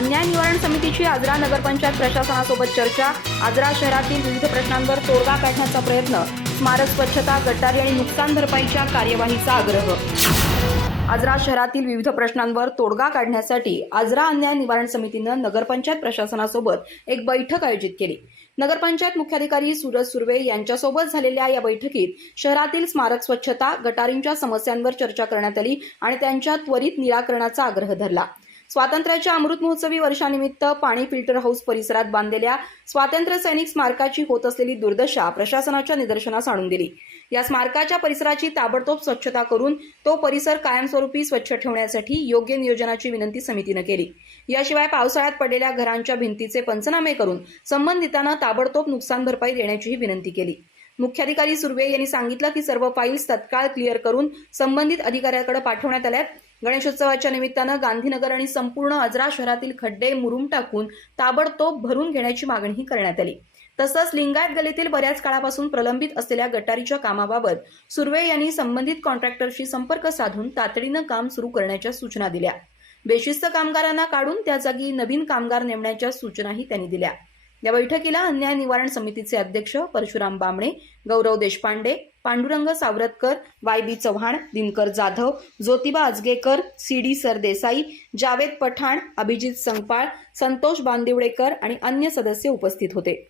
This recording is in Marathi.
अन्याय निवारण समितीची आजरा नगरपंचायत प्रशासनासोबत चर्चा. आजरा शहरातील विविध प्रश्नांवर तोडगा काढण्याचा प्रयत्न. स्मारक स्वच्छता, गटारी आणि नुकसान भरपाईच्या कार्यवाहीचा आग्रह. आजरा शहरातील विविध प्रश्नांवर तोडगा काढण्यासाठी आजरा अन्याय निवारण समितीनं नगरपंचायत प्रशासनासोबत एक बैठक आयोजित केली. नगरपंचायत मुख्याधिकारी सूरज सुर्वे यांच्यासोबत झालेल्या या बैठकीत शहरातील स्मारक स्वच्छता, गटारींच्या समस्यांवर चर्चा करण्यात आली आणि त्यांच्या त्वरित निराकरणाचा आग्रह धरला. स्वातंत्र्याच्या अमृत महोत्सवी वर्षानिमित्त पाणी फिल्टर हाऊस परिसरात बांधलेल्या स्वातंत्र्य सैनिक स्मारकाची होत असलेली दुर्दशा प्रशासनाच्या निदर्शनास आणून दिली. या स्मारकाच्या परिसराची ताबडतोब स्वच्छता करून तो परिसर कायमस्वरूपी स्वच्छ ठेवण्यासाठी योग्य नियोजनाची विनंती समितीनं केली. याशिवाय पावसाळ्यात पडलेल्या घरांच्या भिंतीचे पंचनामे करून संबंधितांना ताबडतोब नुकसान भरपाई देण्याचीही विनंती केली. मुख्याधिकारी सुर्वे यांनी सांगितलं की सर्व फाईल्स तत्काळ क्लिअर करून संबंधित अधिकाऱ्याकडे पाठवण्यात आल्यात. गणेशोत्सवाच्या निमित्तानं गांधीनगर आणि संपूर्ण आजरा शहरातील खड्डे मुरुम टाकून ताबडतोब भरून घेण्याची मागणीही करण्यात आली. तसंच लिंगायत गल्लीतील बऱ्याच काळापासून प्रलंबित असलेल्या गटारीच्या कामाबाबत सुर्वे यांनी संबंधित कॉन्ट्रॅक्टरशी संपर्क साधून तातडीनं काम सुरू करण्याच्या सूचना दिल्या. बेशिस्त कामगारांना काढून त्या जागी नवीन कामगार नेमण्याच्या सूचनाही त्यांनी दिल्या. या बैठकीला अन्याय निवारण समितीचे अध्यक्ष परशुराम बामणे, गौरव देशपांडे, पांडुरंग सावरतकर, वाय.बी. चव्हाण, दिनकर जाधव, ज्योतिबा अजगेकर, सी.डी. सरदेसाई, जावेद पठाण, अभिजित संगपाळ, संतोष बांदिवडेकर आणि अन्य सदस्य उपस्थित होते.